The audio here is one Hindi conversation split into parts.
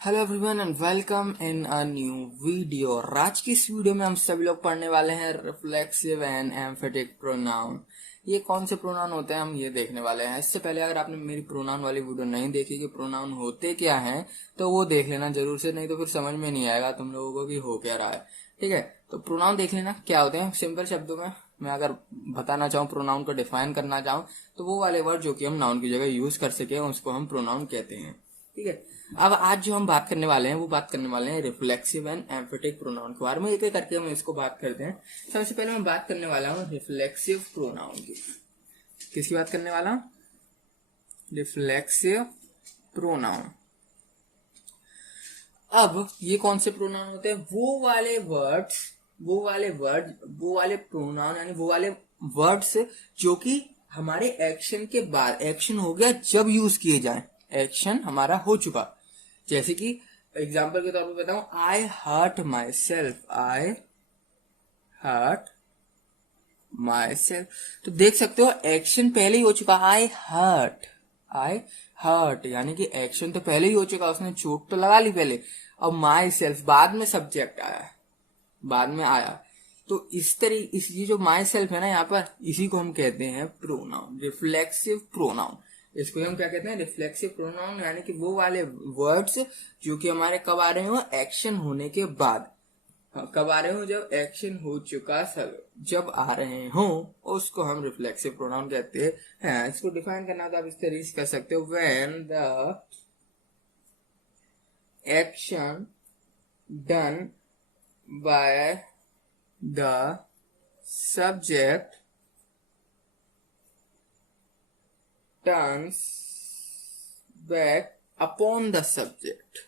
Hello everyone and welcome in a new video. और आज की इस वीडियो में हम सभी लोग पढ़ने वाले हैं रिफ्लेक्सिव एंड एम्फेटिक प्रोनाउन। ये कौन से प्रोनाउन होते हैं हम ये देखने वाले हैं। इससे पहले अगर आपने मेरी प्रोनाउन वाली वीडियो नहीं देखी कि प्रोनाउन होते क्या हैं तो वो देख लेना जरूर से, नहीं तो फिर समझ में नहीं आएगा तुम लोगों को कि हो क्या रहा है। ठीक है, तो प्रोनाउन देख लेना क्या होते हैं। सिंपल शब्दों में मैं अगर बताना चाहूँ, प्रोनाउन को डिफाइन करना चाहूँ तो वो वाले वर्ड जो कि हम नाउन की जगह यूज कर सके उसको हम प्रोनाउन कहते हैं। ठीक है, अब आज जो हम बात करने वाले हैं वो बात करने वाले हैं रिफ्लेक्सिव एंड एम्फेटिक प्रोनाउन के बारे में। एक एक करके हम इसको बात करते हैं। सबसे पहले मैं बात करने वाला हूँ रिफ्लेक्सिव प्रोनाउन की। किसकी बात करने वाला हूँ? Reflexive pronoun. अब ये कौन से प्रोनाउन होते हैं? वो वाले प्रोनाउन यानी वो वाले वर्ड्स जो कि हमारे एक्शन के बाद, एक्शन हो गया जब यूज किए जाए, एक्शन हमारा हो चुका। जैसे कि एग्जाम्पल के तौर पर बताऊं, आई हर्ट माई सेल्फ। तो देख सकते हो एक्शन पहले ही हो चुका। आई हर्ट यानी कि एक्शन तो पहले ही हो चुका, उसने चोट तो लगा ली पहले। अब माई सेल्फ बाद में सब्जेक्ट आया, बाद में आया। तो ये जो माई सेल्फ है ना, यहाँ पर इसी को हम कहते हैं प्रोनाउन, रिफ्लेक्सिव प्रोनाउन। इसको हम क्या कहते हैं? Reflexive pronoun. यानी कि वो वाले वर्ड्स जो कि हमारे कब आ रहे हो? एक्शन होने के बाद। कब आ रहे हो? जब एक्शन हो चुका, सब जब आ रहे हो उसको हम रिफ्लेक्सिव प्रोनाउन कहते हैं। इसको डिफाइन करना तो आप इस तरीके से कर सकते हो, when the action done by the subject turns back upon the subject।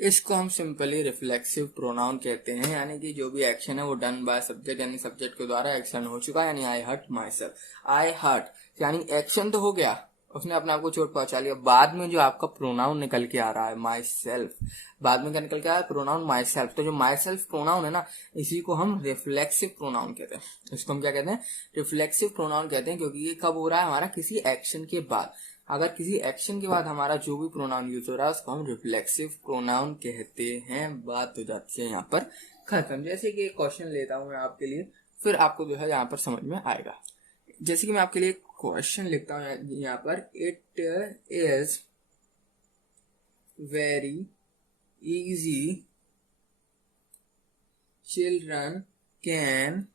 इसको हम सिंपली रिफ्लेक्सिव प्रोनाउन कहते हैं। यानी कि जो भी एक्शन है वो डन बाय सब्जेक्ट, यानी सब्जेक्ट के द्वारा एक्शन हो चुका। यानी I hurt myself, I hurt यानी एक्शन तो हो गया, उसने अपने आप को चोट पहुंचा लिया। बाद में जो आपका प्रोनाउन निकल के आ रहा है माई सेल्फ, बाद में क्या निकल के आ रहा है? Pronoun my self. तो जो माई सेल्फ प्रोनाउन है ना, इसी को हम रिफ्लेक्सिव प्रोनाउन कहते हैं। इसको हम क्या कहते हैं? रिफ्लेक्सिव प्रोनाउन कहते हैं, क्योंकि ये कब हो रहा है? हमारा किसी एक्शन के बाद। अगर किसी एक्शन के बाद हमारा जो भी प्रोनाउन यूज हो रहा है उसको हम रिफ्लेक्सिव प्रोनाउन कहते हैं। बात हो जाती है यहाँ पर खत्म। जैसे कि एक क्वेश्चन लेता हूं मैं आपके लिए, फिर आपको जो है यहाँ पर समझ में आएगा। जैसे कि मैं आपके लिए क्वेश्चन लिखता हूँ यहाँ पर, it is very easy, children can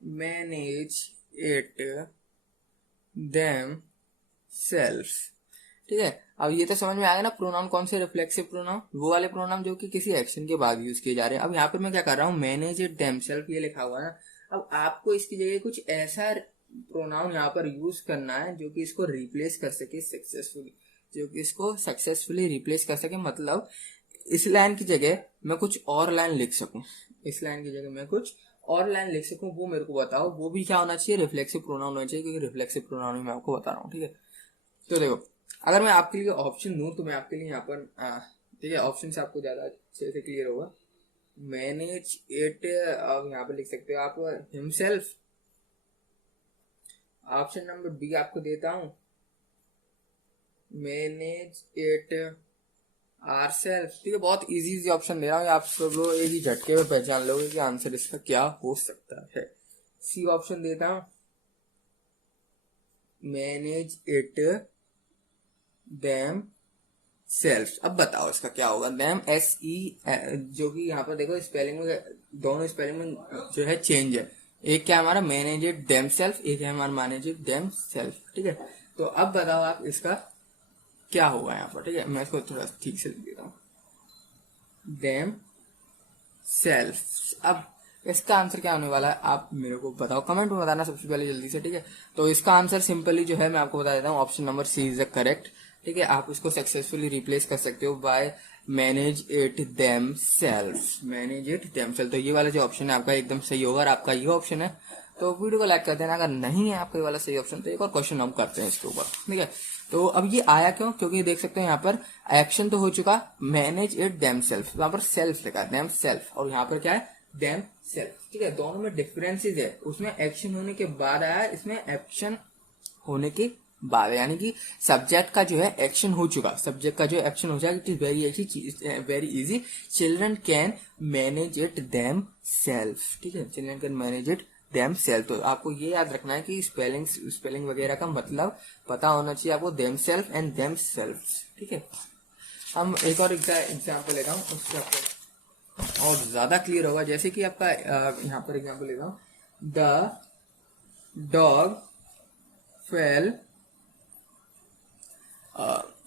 manage it them self. ठीक है, अब ये तो समझ में आ गया ना प्रोनाउन कौन से? रिफ्लेक्सिव प्रोनाउन, वो वाले प्रोनाउन जो कि किसी एक्शन के बाद यूज किए जा रहे हैं। अब यहाँ पर मैं क्या कर रहा हूँ? मैनेज इट देम सेल्फ ये लिखा हुआ है ना। अब आपको इसकी जगह कुछ ऐसा प्रोनाउन यहाँ पर यूज करना है जो कि इसको रिप्लेस कर सके सक्सेसफुली, रिप्लेस कर सके। मतलब इस लाइन की जगह मैं कुछ और लाइन लिख सकूं, वो मेरे को बताओ। वो भी क्या होना चाहिए? रिफ्लेक्सिव प्रोनाउन होना चाहिए, क्योंकि रिफ्लेक्सिव प्रोनाउन ही मैं आपको बता रहा हूँ। ठीक है, तो देखो अगर मैं आपके लिए ऑप्शन दूं तो मैं आपके लिए यहाँ पर ठीक है, ऑप्शन से आपको ज्यादा अच्छे से क्लियर होगा। मैनेज इट, अब यहाँ पर लिख सकते हो आप हिमसेल्फ। ऑप्शन नंबर बी आपको देता हूं, मैनेज इट आरसेल्फ। ठीक है, बहुत इजी ऑप्शन दे रहा हूँ, आप सब लोग एक ही झटके में पहचान लोगे कि आंसर इसका क्या हो सकता है। सी ऑप्शन देता हूं, मैनेज इट देम सेल्फ। अब बताओ इसका क्या होगा? देम जो कि यहाँ पर देखो स्पेलिंग में, दोनों स्पेलिंग में जो है चेंज है। एक क्या हमारा मैनेज इट देम सेल्फ, एक है हमारा मैनेज इट देम सेल्फ। ठीक है, तो अब बताओ आप इसका क्या होगा यहाँ पर। ठीक है, मैं इसको थोड़ा ठीक से लिख देता हूँ, देम सेल्फ। अब इसका आंसर क्या होने वाला है आप मेरे को बताओ, कमेंट में बताना सबसे पहले जल्दी से। ठीक है, तो इसका आंसर सिंपली जो है मैं आपको बता देता हूँ, option number C is the correct. ठीक है, आप इसको सक्सेसफुली रिप्लेस कर सकते हो by manage it themself. तो ये वाला जो ऑप्शन है आपका एकदम सही होगा, और आपका ये ऑप्शन है तो वीडियो को लाइक कर देना। अगर नहीं है आपका ये वाला सही ऑप्शन तो एक और क्वेश्चन हम करते हैं इसके ऊपर। ठीक है, तो अब ये आया क्यों? क्योंकि देख सकते हैं यहाँ पर एक्शन तो हो चुका, मैनेज इट देम सेल्फ, वहां पर सेल्फ लिखा है, देम सेल्फ, और यहाँ पर क्या है? देम सेल्फ, ठीक है। दोनों में डिफरेंसेस है, उसमें एक्शन होने के बाद आया, इसमें एक्शन होने के बाद, यानी कि सब्जेक्ट का जो है एक्शन हो चुका, सब्जेक्ट का जो एक्शन हो जाएगा, it is very easy. Children can manage it them self, ठीक है, children can manage it themself. तो आपको ये याद रखना है कि स्पेलिंग वगैरह का मतलब पता होना चाहिए आपको, them self and them self, ठीक है। हम एक और एग्जाम्पल लेता हूँ, उससे आपको और ज्यादा क्लियर होगा। जैसे कि आपका यहाँ पर एग्जाम्पल लेता हूँ, द डॉग फेल,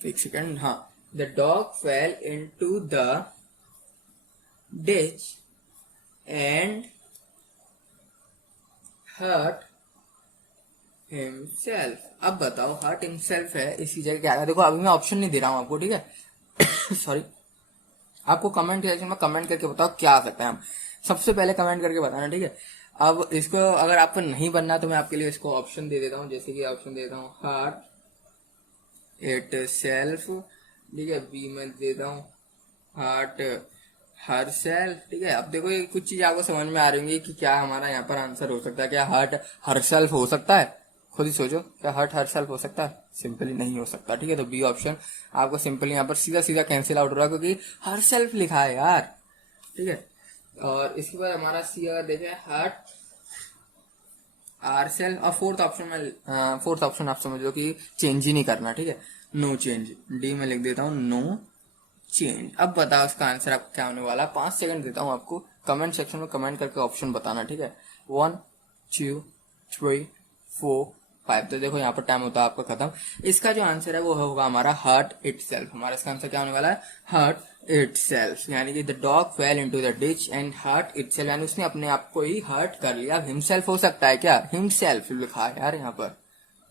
एक सेकेंड, हाँ, the dog fell into the ditch and hurt himself. अब बताओ, हर्ट हिमसेल्फ है, इसी जगह क्या है? देखो अभी मैं ऑप्शन नहीं दे रहा हूं आपको, ठीक है। सॉरी, आपको कमेंट सेक्शन में कमेंट करके बताओ क्या आ सकता है। हम सबसे पहले कमेंट करके बताना, ठीक है। अब इसको अगर आपको नहीं बनना तो मैं आपके लिए इसको ऑप्शन दे देता हूँ, जैसे कि ऑप्शन देता हूँ हर्ट इट सेल्फ, ठीक है। बी में देता हूँ हर्ट हर सेल्फ, ठीक है। अब देखो ये कुछ चीज आपको समझ में आ रही होंगी कि क्या हमारा यहाँ पर आंसर हो सकता है, क्या हर्ट हर सेल्फ हो सकता है? खुद ही सोचो, क्या हर्ट हर सेल्फ हो सकता है? सिंपली नहीं हो सकता, ठीक है। तो बी ऑप्शन आपको सिंपली यहाँ पर सीधा सीधा कैंसिल आउट हो रहा है, क्योंकि हर सेल्फ लिखा है यार, ठीक है। और इसके बाद हमारा सी अगर देखें, हर्ट आर सेल्फ। और फोर्थ ऑप्शन आप समझ लो कि चेंज ही नहीं करना, ठीक है, नो चेंज। डी में लिख देता हूँ नो चेंज। अब बताओ इसका आंसर आपको क्या होने वाला है। 5 सेकंड देता हूँ आपको, कमेंट सेक्शन में कमेंट करके ऑप्शन बताना, ठीक है। 1 2 3 4 5। तो देखो यहाँ पर टाइम होता है आपका खत्म। इसका जो आंसर है वो होगा हमारा हर्ट इट सेल्फ। हमारा इसका आंसर क्या होने वाला है? हर्ट इट सेल्फ, यानी कि the dog fell into the ditch and hurt itself, यानी उसने अपने आप को ही हर्ट कर लिया। हिमसेल्फ हो सकता है क्या? हिमसेल्फ लिखा है यार यहाँ पर,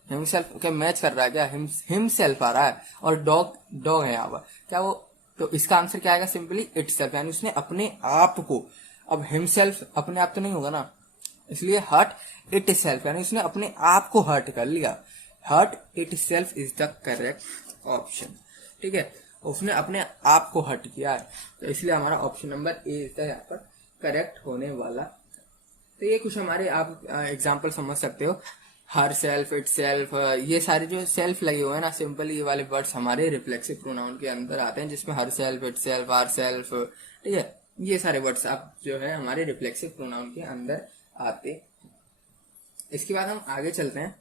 हिमसेल्फ क्या मैच कर रहा है क्या? हिमसेल्फ आ रहा है और डॉग है यहाँ पर, क्या वो? तो इसका आंसर क्या आएगा? सिंपली इट सेल्फ, यानी उसने अपने आप को। अब हिमसेल्फ अपने आप तो नहीं होगा ना, इसलिए हर्ट इट सेल्फ, यानी उसने अपने आप को हर्ट कर लिया। Hurt itself is the correct option, ठीक है। उसने अपने आप को हर्ट किया है, तो इसलिए हमारा option number A is the यहाँ पर करेक्ट होने वाला। तो ये कुछ हमारे आप एग्जाम्पल समझ सकते हो, हर सेल्फ इट सेल्फ, ये सारे जो सेल्फ लगे हुए हैं ना, सिंपल ये वाले वर्ड्स हमारे रिफ्लेक्सिव प्रोनाउन के अंदर आते हैं, जिसमें herself itself ourself, ठीक है, ये सारे वर्ड्स आप जो है हमारे रिफ्लेक्सिव प्रोनाउन के अंदर आते हैं। इसके बाद हम आगे चलते हैं।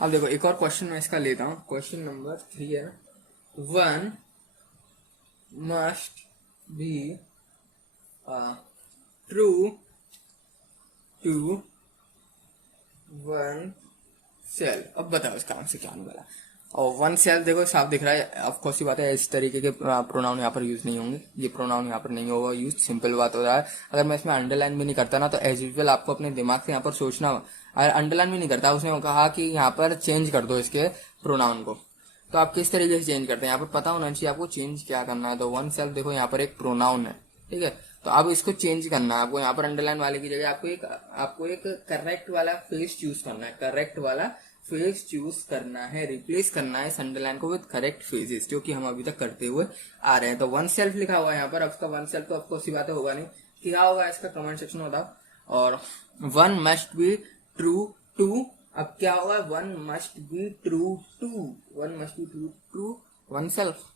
अब देखो एक और क्वेश्चन मैं इसका लेता हूँ, क्वेश्चन नंबर 3 है ना, 1 must be true to 1 self. अब बताओ इसका आंसर क्या होने वाला। और 1 सेल्फ देखो साफ दिख रहा है, ऑफ कोर्स बात है, इस तरीके के प्रोनाउन यहाँ पर यूज नहीं होंगे, ये प्रोनाउन यहाँ पर नहीं होगा यूज, सिंपल बात हो रहा है। अगर मैं इसमें अंडरलाइन भी नहीं करता ना, तो एज यूजुअल आपको अपने दिमाग से यहाँ पर सोचना, अगर अंडरलाइन भी नहीं करता, उसने कहा कि यहाँ पर चेंज कर दो इसके प्रोनाउन को, तो आप किस तरीके से चेंज करते हैं, यहाँ पर पता होना चाहिए आपको चेंज क्या करना है। तो 1 सेल्फ देखो यहाँ पर एक प्रोनाउन है, ठीक है, तो अब इसको चेंज करना है आपको। यहाँ पर अंडरलाइन वाले की जगह आपको एक करेक्ट वाला फेस चूज करना है, करेक्ट वाला फेस चूज करना है, रिप्लेस करना है इस अंडरलाइन को विद करेक्ट फेजेस, जो कि हम अभी तक करते हुए आ रहे हैं। तो 1 सेल्फ लिखा हुआ है यहाँ पर, अब इसका 1 सेल्फ तो आपको सी बात होगा नहीं, क्या होगा इसका कमेंट सेक्शन में बताओ। और 1 मस्ट बी ट्रू टू, अब क्या होगा? 1 must be true to, 1 must be true 1 self.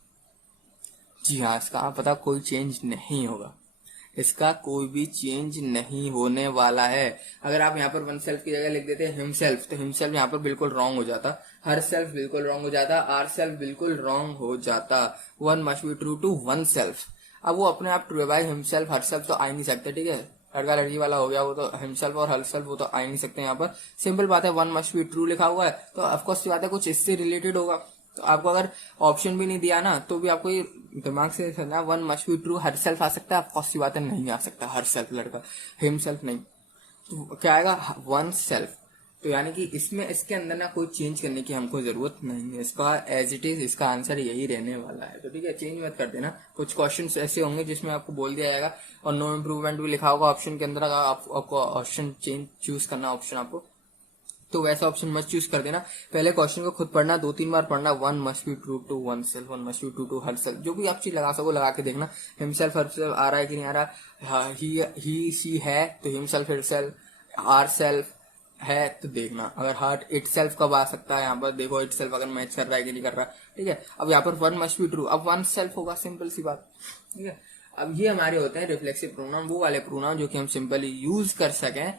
जी हाँ, इसका पता कोई चेंज नहीं होगा, इसका कोई भी चेंज नहीं होने वाला है। अगर आप यहाँ पर 1 सेल्फ की जगह लिख देते हिमसेल्फ, तो हिमसेल्फ यहाँ पर बिल्कुल रॉन्ग हो जाता, हर सेल्फ बिल्कुल रॉन्ग हो जाता, आर सेल्फ बिल्कुल रॉन्ग हो जाता। 1 must be true to 1 self, अब वो अपने आप ट्रू है भाई, हिमसेल्फ हर सेल्फ तो आ ही नहीं सकते, ठीक है, लड़का लड़की वाला हो गया वो, तो हिमसेल्फ और हर सेल्फ वो तो आ ही नहीं सकते यहाँ पर। सिंपल बात है, 1 मस्ट बी ट्रू लिखा हुआ है, तो ऑफकोर्स बात है कुछ इससे रिलेटेड होगा। तो आपको अगर ऑप्शन भी नहीं दिया ना, तो भी आपको ये दिमाग से करना, 1 must be true herself आ सकता है, ऑफकोर्स की बात है नहीं आ सकता हर सेल्फ लड़का, हिम सेल्फ नहीं, तो क्या आएगा? 1 सेल्फ। तो यानी कि इसमें इसके अंदर ना कोई चेंज करने की हमको जरूरत नहीं है, इसका एज इट इज इसका आंसर यही रहने वाला है। तो ठीक है, चेंज मत कर देना। कुछ क्वेश्चंस ऐसे होंगे जिसमें आपको बोल दिया जाएगा और नो इम्प्रूवमेंट भी लिखा होगा ऑप्शन के अंदर, अगर आपको ऑप्शन चेंज चूज करना ऑप्शन आपको, तो वैसा ऑप्शन मत चूज कर देना। पहले क्वेश्चन को खुद पढ़ना, 2-3 बार पढ़ना। One must be true to oneself, one must be true to herself, जो भी आप चीज लगा सको लगा के देखना। हिमसेल्फ हर सेल्फ आ रहा है कि नहीं आ रहा, ही सी है तो हिमसेल्फ हिर सेल्फ, आर सेल्फ है तो देखना। अगर हार्ट इट सेल्फ कब आ सकता है, यहाँ पर देखो इट सेल्फ अगर मैच कर रहा है कि नहीं कर रहा, ठीक है। अब यहाँ पर वन मस्ट बी ट्रू, अब वन सेल्फ होगा, सिंपल सी बात, ठीक है। अब ये हमारे होते हैं रिफ्लेक्सिव प्रोनाउन, वो वाले प्रोनाउन जो कि हम सिंपली यूज कर सकें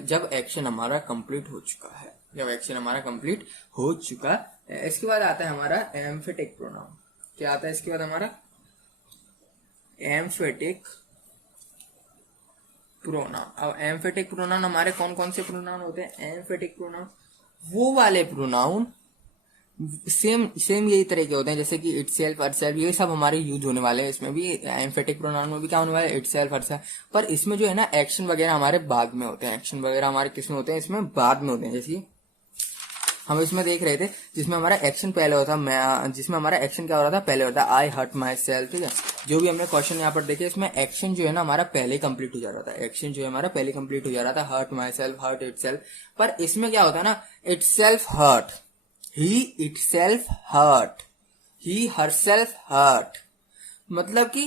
जब एक्शन हमारा कंप्लीट हो चुका है, जब एक्शन हमारा कंप्लीट हो चुका है। इसके बाद आता है हमारा एम्फेटिक प्रोनाउन। क्या आता है इसके बाद हमारा एम्फेटिक प्रोनाउन। अब एम्फेटिक प्रोनाउन हमारे कौन कौन से प्रोनाउन होते हैं? एम्फेटिक प्रोनाउन वो वाले प्रोनाउन सेम यही तरह के होते हैं जैसे कि इटसेल्फ, हरसेल्फ, ये सब हमारे यूज होने वाले हैं। इसमें भी एम्फेटिक प्रोनाउन में भी क्या होने वाला है, इटसेल्फ, हरसेल्फ, पर इसमें जो है ना एक्शन वगैरह हमारे बाद में होते हैं। एक्शन वगैरह हमारे किसमें होते हैं? इसमें बाद में होते हैं। जैसे हम इसमें देख रहे थे जिसमें हमारा एक्शन पहले होता है, जिसमें हमारा एक्शन क्या हो रहा था, पहले होता है आई हर्ट माई सेल्फ, ठीक है। जो भी हमने क्वेश्चन यहाँ पर देखे इसमें एक्शन जो है ना हमारा पहले कंप्लीट हो जा रहा था, एक्शन जो है हमारा पहले कंप्लीट हो जा रहा था, hurt myself, hurt itself. पर इसमें क्या होता है ना, itself hurt, he itself hurt, he herself hurt, मतलब कि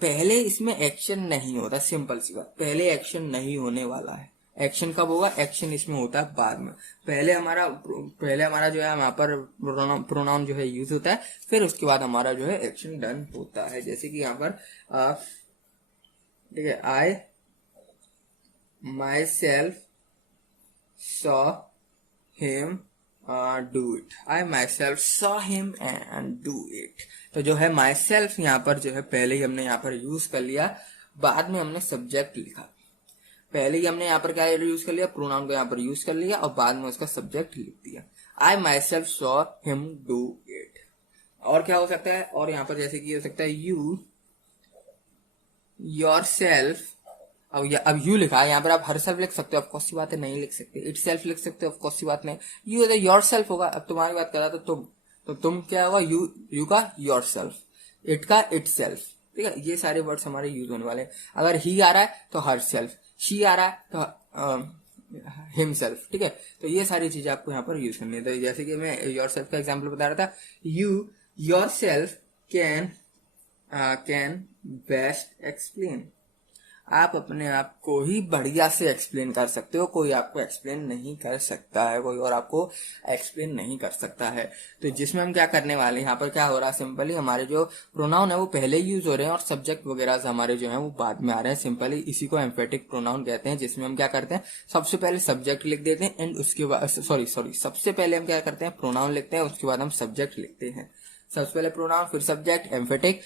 पहले इसमें एक्शन नहीं होता। सिंपल सी बात, पहले एक्शन नहीं होने वाला है। एक्शन कब होगा? एक्शन इसमें होता है बाद में। पहले हमारा जो है वहां पर प्रोनाउन जो है यूज होता है, फिर उसके बाद हमारा जो है एक्शन डन होता है। जैसे कि यहाँ पर ठीक है, I myself saw him do it, I myself saw him and do it. तो जो है माई सेल्फ यहाँ पर जो है पहले ही हमने यहाँ पर यूज कर लिया, बाद में हमने सब्जेक्ट लिखा। पहले ही हमने यहाँ पर क्या यूज कर लिया, प्रोनाउन को यहाँ पर यूज कर लिया और बाद में उसका सब्जेक्ट लिख दिया। I myself saw him do it. और क्या हो सकता है? और यहाँ पर जैसे कि हो सकता है यू योर सेल्फ, अब यू लिखा है यहाँ पर, आप हर सेल्फ लिख सकते हो, ऑफ कोर्स सी बात है, नहीं लिख सकते। इट सेल्फ लिख सकते हो, ऑफ कोर्स सी बात नहीं। यू योर सेल्फ होगा। अब तुम्हारी बात कर रहा था तो तुम क्या होगा, यू का योर सेल्फ, इट का इट सेल्फ, ठीक है। ये सारे वर्ड्स हमारे यूज होने वाले हैं। अगर ही आ रहा है तो हर सेल्फ, शी आ रहा है तो हिमसेल्फ, ठीक है। तो ये सारी चीजें आपको यहाँ पर यूज करनी है। तो जैसे कि मैं योर सेल्फ का एग्जाम्पल बता रहा था, you your self can best explain, आप अपने आप को ही बढ़िया से एक्सप्लेन कर सकते हो, कोई आपको एक्सप्लेन नहीं कर सकता है, कोई और आपको एक्सप्लेन नहीं कर सकता है। तो जिसमें हम क्या करने वाले हैं, यहाँ पर क्या हो रहा है, सिंपली हमारे जो प्रोनाउन है वो पहले यूज हो रहे हैं और सब्जेक्ट वगैरह हमारे जो है वो बाद में आ रहे हैं। सिंपली इसी को एम्फेटिक प्रोनाउन कहते हैं, जिसमें हम क्या करते हैं, सबसे पहले सब्जेक्ट लिख देते हैं एंड उसके बाद सबसे पहले हम क्या करते हैं, प्रोनाउन लिखते हैं, उसके बाद हम सब्जेक्ट लिखते हैं। सबसे पहले प्रोनाउन फिर सब्जेक्ट, एम्फेटिक।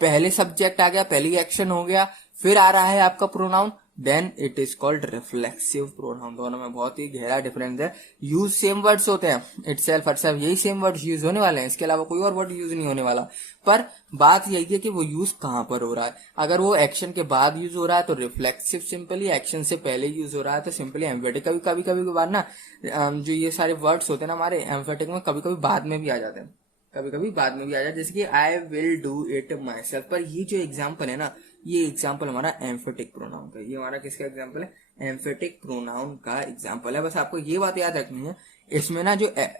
पहले सब्जेक्ट आ गया, पहली एक्शन हो गया, फिर आ रहा है आपका pronoun, then it is called reflexive pronoun. दोनों में बहुत ही गहरा डिफरेंस है। यूज सेम वर्ड्स होते हैं, इटसेल्फ, हरसेल्फ, यही सेम वर्ड्स यूज होने वाले हैं, इसके अलावा कोई और वर्ड यूज नहीं होने वाला। पर बात यही है कि वो यूज कहां पर हो रहा है। अगर वो एक्शन के बाद यूज हो रहा है तो रिफ्लेक्सिव सिंपली, एक्शन से पहले यूज हो रहा है तो सिंपली एम्फेटिक। कभी बार ना जो ये सारे वर्ड्स होते हैं ना हमारे एम्फेटिक में, कभी कभी बाद में भी आ जाते हैं, कभी बाद में भी आ जाए। जैसे कि I will do it my self, पर ये जो एग्जाम्पल है ना, ये एग्जाम्पल हमारा एम्फेटिक प्रोनाउन का, ये हमारा किसका एग्जाम्पल है, एम्फेटिक प्रोनाउन का एग्जाम्पल है। बस आपको ये बात याद रखनी है, इसमें ना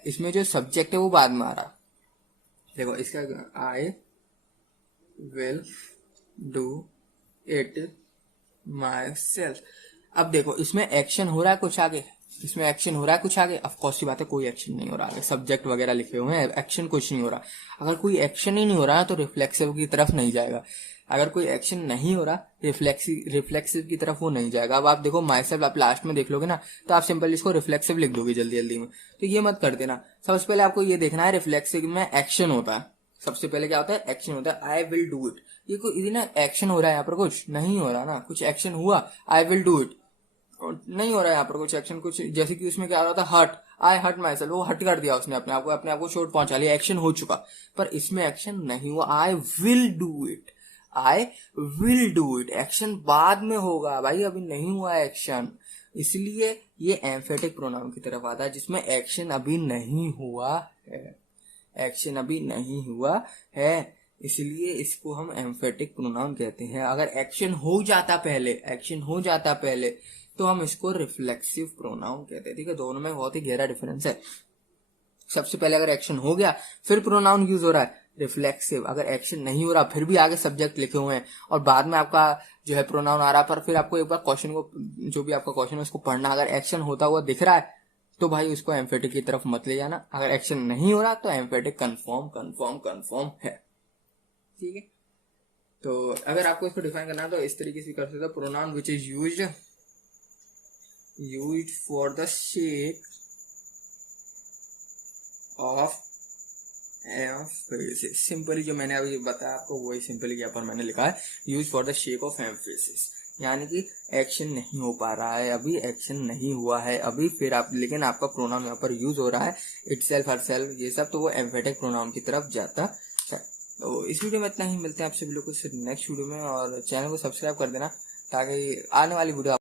इसमें जो सब्जेक्ट है वो बाद में आ रहा। देखो इसका, I will do it my self. अब देखो इसमें एक्शन हो रहा है कुछ आगे, इसमें एक्शन हो रहा है कुछ आगे, ऑफ कोर्स की बात है कोई एक्शन नहीं हो रहा है, सब्जेक्ट वगैरह लिखे हुए हैं, एक्शन कुछ नहीं हो रहा। अगर कोई एक्शन ही नहीं हो रहा है तो रिफ्लेक्सिव की तरफ नहीं जाएगा। अगर कोई एक्शन नहीं हो रहा, रिफ्लेक्सिव की तरफ वो नहीं जाएगा। अब आप देखो माई सेल्फ, आप लास्ट में देख लोगे ना तो आप सिंपल इसको रिफ्लेक्सिव लिख दोगे जल्दी में, तो ये मत कर देना। सबसे पहले आपको ये देखना है रिफ्लेक्सिव में एक्शन होता है, सबसे पहले क्या होता है, एक्शन होता है। आई विल डू इट, ये कोई ना एक्शन हो रहा है, यहाँ पर कुछ नहीं हो रहा ना, कुछ एक्शन हुआ, आई विल डू इट नहीं हो रहा है यहाँ पर कुछ एक्शन। कुछ जैसे कि उसमें क्या हो रहा था, hurt, I hurt myself, वो हर्ट कर दिया उसने अपने आप को चोट पहुंचा लिया, एक्शन हो चुका। पर इसमें एक्शन नहीं हुआ, I will do it, I will do it, action बाद में होगा भाई, अभी नहीं हुआ एक्शन। इसलिए ये एम्फेटिक प्रोनाउन की तरफ आता है जिसमें एक्शन अभी नहीं हुआ है, एक्शन अभी नहीं हुआ है, इसलिए इसको हम एम्फेटिक प्रोनाउन कहते हैं। अगर एक्शन हो जाता पहले, एक्शन हो जाता पहले तो हम इसको रिफ्लेक्सिव प्रोनाउन कहते हैं। ठीक है, दोनों में बहुत ही गहरा डिफरेंस है। सबसे पहले अगर एक्शन हो गया फिर प्रोनाउन यूज हो रहा है रिफ्लेक्सिव। अगर एक्शन नहीं हो रहा फिर भी आगे सब्जेक्ट लिखे हुए हैं और बाद में आपका जो है प्रोनाउन आ रहा है, पर फिर आपको एक बार क्वेश्चन को, जो भी आपका क्वेश्चन है उसको पढ़ना, अगर एक्शन होता हुआ दिख रहा है तो भाई उसको एम्फेटिक की तरफ मत ले जाना। अगर एक्शन नहीं हो रहा तो एम्फेटिक कंफर्म कंफर्म कंफर्म है। ठीक है, तो अगर आपको इसको डिफाइन करना है तो इस तरीके से कर सकते हो, pronoun which is used for the shake of emphasis. Simply जो मैंने अभी बताया आपको वही सिंपली यहाँ पर मैंने लिखा है, use for the shake of emphasis, यानी कि एक्शन नहीं हो पा रहा है अभी, एक्शन नहीं हुआ है अभी, फिर आप लेकिन आपका प्रोनाउन यहाँ पर यूज हो रहा है, इटसेल्फ, हरसेल्फ, ये सब, तो वो एम्फेटिक प्रोनाउन की तरफ जाता है। तो इस वीडियो में इतना ही, मिलते हैं आपसे बिल्कुल नेक्स्ट वीडियो में, और चैनल को सब्सक्राइब कर देना ताकि आने वाली वीडियो